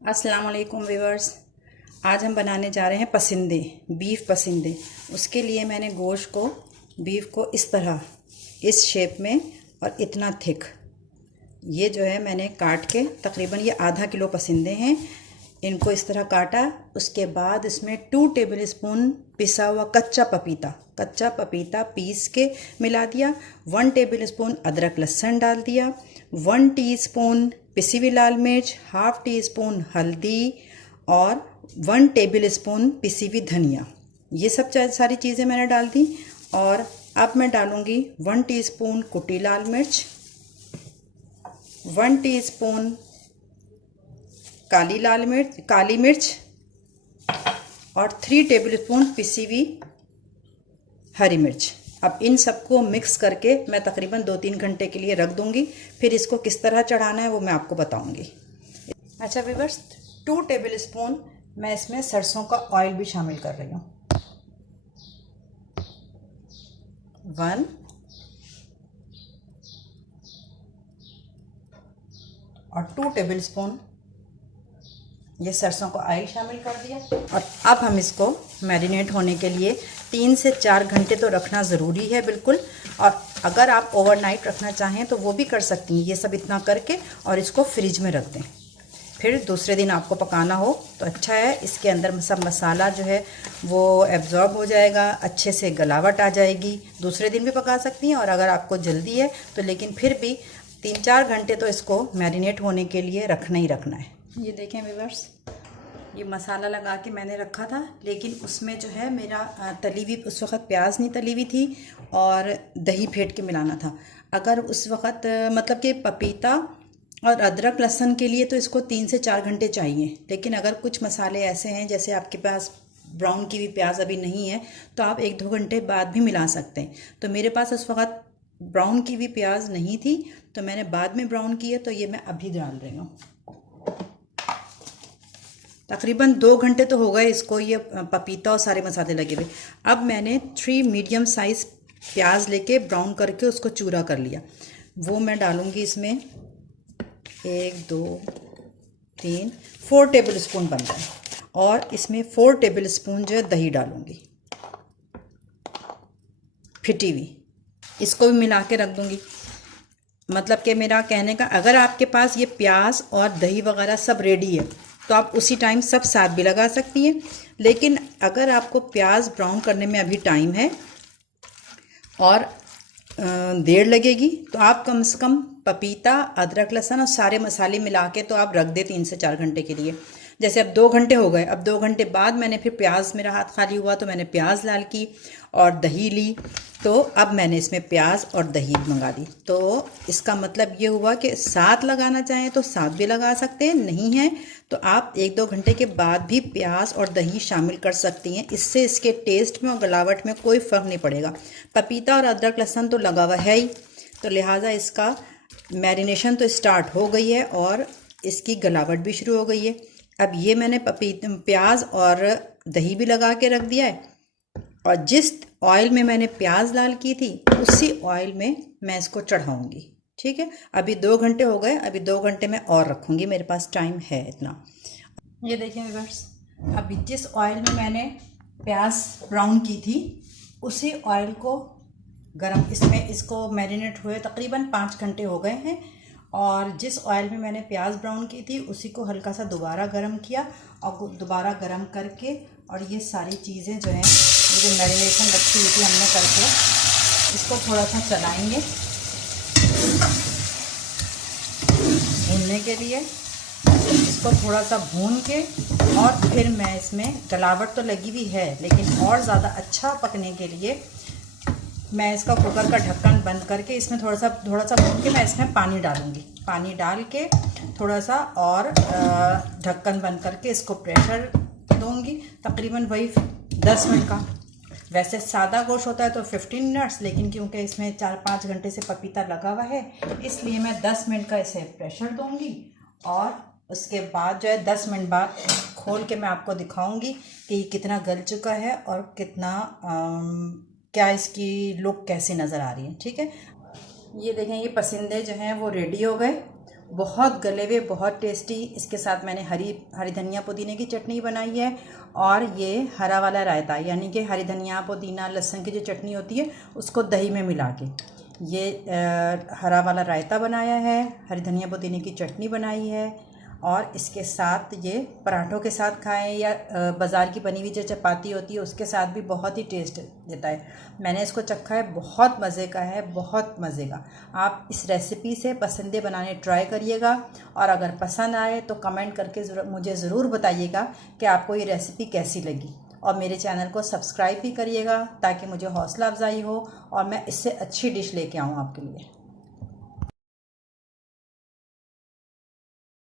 अस्सलाम वालेकुम व्यूअर्स। आज हम बनाने जा रहे हैं पसंदे, बीफ पसंदे। उसके लिए मैंने गोश्त को, बीफ को इस तरह, इस शेप में और इतना थिक, ये जो है मैंने काट के, तकरीबन ये आधा किलो पसंदे हैं, इनको इस तरह काटा। उसके बाद इसमें 2 टेबल स्पून पिसा हुआ कच्चा पपीता पीस के मिला दिया। 1 टेबल स्पून अदरक लहसुन डाल दिया। 1 टीस्पून पिसी हुई लाल मिर्च, हाफ टी स्पून हल्दी और 1 टेबल स्पून पिसी हुई धनिया। ये सब सारी चीज़ें मैंने डाल दी। और अब मैं डालूँगी 1 टीस्पून कुटी लाल मिर्च, 1 टीस्पून काली मिर्च और 3 टेबल स्पून पिसी हुई हरी मिर्च। अब इन सबको मिक्स करके मैं तकरीबन 2-3 घंटे के लिए रख दूंगी। फिर इसको किस तरह चढ़ाना है वो मैं आपको बताऊंगी। अच्छा व्यूअर्स, 2 टेबल स्पून मैं इसमें सरसों का ऑयल भी शामिल कर रही हूँ। 1 और 2 टेबल स्पून ये सरसों का ऑयल शामिल कर दिया। और अब हम इसको मैरिनेट होने के लिए 3 से 4 घंटे तो रखना ज़रूरी है बिल्कुल। और अगर आप ओवरनाइट रखना चाहें तो वो भी कर सकती हैं, ये सब इतना करके, और इसको फ्रिज में रख दें। फिर दूसरे दिन आपको पकाना हो तो अच्छा है, इसके अंदर सब मसाला जो है वो एब्जॉर्ब हो जाएगा, अच्छे से गलावट आ जाएगी। दूसरे दिन भी पका सकती हैं, और अगर आपको जल्दी है तो लेकिन फिर भी 3-4 घंटे तो इसको मैरिनेट होने के लिए रखना ही रखना है। ये देखें व्यूअर्स, ये मसाला लगा के मैंने रखा था, लेकिन उसमें जो है मेरा तली हुई, उस वक़्त प्याज नहीं तली हुई थी और दही फेंट के मिलाना था। अगर उस वक़्त मतलब कि पपीता और अदरक लहसुन के लिए तो इसको 3 से 4 घंटे चाहिए, लेकिन अगर कुछ मसाले ऐसे हैं जैसे आपके पास ब्राउन की भी प्याज अभी नहीं है तो आप 1-2 घंटे बाद भी मिला सकते हैं। तो मेरे पास उस वक़्त ब्राउन की भी प्याज नहीं थी तो मैंने बाद में ब्राउन की है, तो ये मैं अभी डाल रही हूँ। तकरीबन 2 घंटे तो हो गए इसको, ये पपीता और सारे मसाले लगे हुए। अब मैंने 3 मीडियम साइज़ प्याज लेके ब्राउन करके उसको चूरा कर लिया, वो मैं डालूँगी इसमें। 1 2 3 4 टेबल स्पून बनता है। और इसमें 4 टेबल स्पून जो है दही डालूँगी, फिटी हुई। इसको भी मिला के रख दूँगी। मतलब कि मेरा कहने का, अगर आपके पास ये प्याज और दही वगैरह सब रेडी है तो आप उसी टाइम सब साथ भी लगा सकती हैं। लेकिन अगर आपको प्याज ब्राउन करने में अभी टाइम है और देर लगेगी तो आप कम से कम पपीता, अदरक लहसुन और सारे मसाले मिला के तो आप रख दें 3 से 4 घंटे के लिए। जैसे अब 2 घंटे हो गए, अब 2 घंटे बाद मैंने फिर प्याज, मेरा हाथ खाली हुआ तो मैंने प्याज लाल की और दही ली। तो अब मैंने इसमें प्याज और दही मंगा दी। तो इसका मतलब ये हुआ कि साथ लगाना चाहें तो साथ भी लगा सकते हैं, नहीं है तो आप 1-2 घंटे के बाद भी प्याज और दही शामिल कर सकती हैं। इससे इसके टेस्ट में और गलावट में कोई फ़र्क नहीं पड़ेगा। पपीता और अदरक लहसुन तो लगा हुआ है ही, तो लिहाजा इसका मैरिनेशन तो स्टार्ट हो गई है और इसकी गलावट भी शुरू हो गई है। अब ये मैंने प्याज और दही भी लगा के रख दिया है, और जिस ऑयल में मैंने प्याज लाल की थी उसी ऑयल में मैं इसको चढ़ाऊंगी। ठीक है, अभी 2 घंटे हो गए, अभी 2 घंटे मैं और रखूंगी, मेरे पास टाइम है इतना। ये देखिए व्यूअर्स, अभी जिस ऑयल में मैंने प्याज ब्राउन की थी उसी ऑयल को गरम, इसमें इसको मैरिनेट हुए तकरीबन 5 घंटे हो गए हैं, और जिस ऑयल में मैंने प्याज ब्राउन की थी उसी को हल्का सा दोबारा गरम किया, और दोबारा गरम करके और ये सारी चीज़ें जो हैं, ये जो मैरिनेशन रखी हुई थी हमने करके, इसको थोड़ा सा चलाएंगे भूनने के लिए। इसको थोड़ा सा भून के, और फिर मैं इसमें, गलावट तो लगी हुई है लेकिन और ज़्यादा अच्छा पकने के लिए मैं इसका कुकर का ढक्कन बंद करके इसमें थोड़ा सा भून के मैं इसमें पानी डालूँगी। पानी डाल के थोड़ा सा और ढक्कन बंद करके इसको प्रेशर दूँगी, तकरीबन वही 10 मिनट का। वैसे सादा गोश्त होता है तो 15 मिनट्स, लेकिन क्योंकि इसमें 4-5 घंटे से पपीता लगा हुआ है इसलिए मैं 10 मिनट का इसे प्रेशर दूँगी। और उसके बाद जो है 10 मिनट बाद खोल के मैं आपको दिखाऊँगी कि कितना गल चुका है और कितना क्या इसकी लुक कैसी नज़र आ रही है। ठीक है, ये देखें, ये पसंदे जो हैं वो रेडी हो गए बहुत गले हुए, बहुत टेस्टी। इसके साथ मैंने हरी धनिया पुदीने की चटनी बनाई है और ये हरा वाला रायता, यानी कि हरी धनिया पुदीना लहसुन की जो चटनी होती है उसको दही में मिला के ये हरा वाला रायता बनाया है, हरी धनिया पुदीने की चटनी बनाई है। और इसके साथ ये पराठों के साथ खाएं या बाज़ार की बनी हुई जो चपाती होती है उसके साथ भी बहुत ही टेस्ट देता है। मैंने इसको चखा है, बहुत मज़े का है, बहुत मज़े का। आप इस रेसिपी से पसंदे बनाने ट्राई करिएगा और अगर पसंद आए तो कमेंट करके मुझे ज़रूर बताइएगा कि आपको ये रेसिपी कैसी लगी। और मेरे चैनल को सब्सक्राइब भी करिएगा ताकि मुझे हौसला अफजाई हो और मैं इससे अच्छी डिश लेके आऊँ आपके लिए।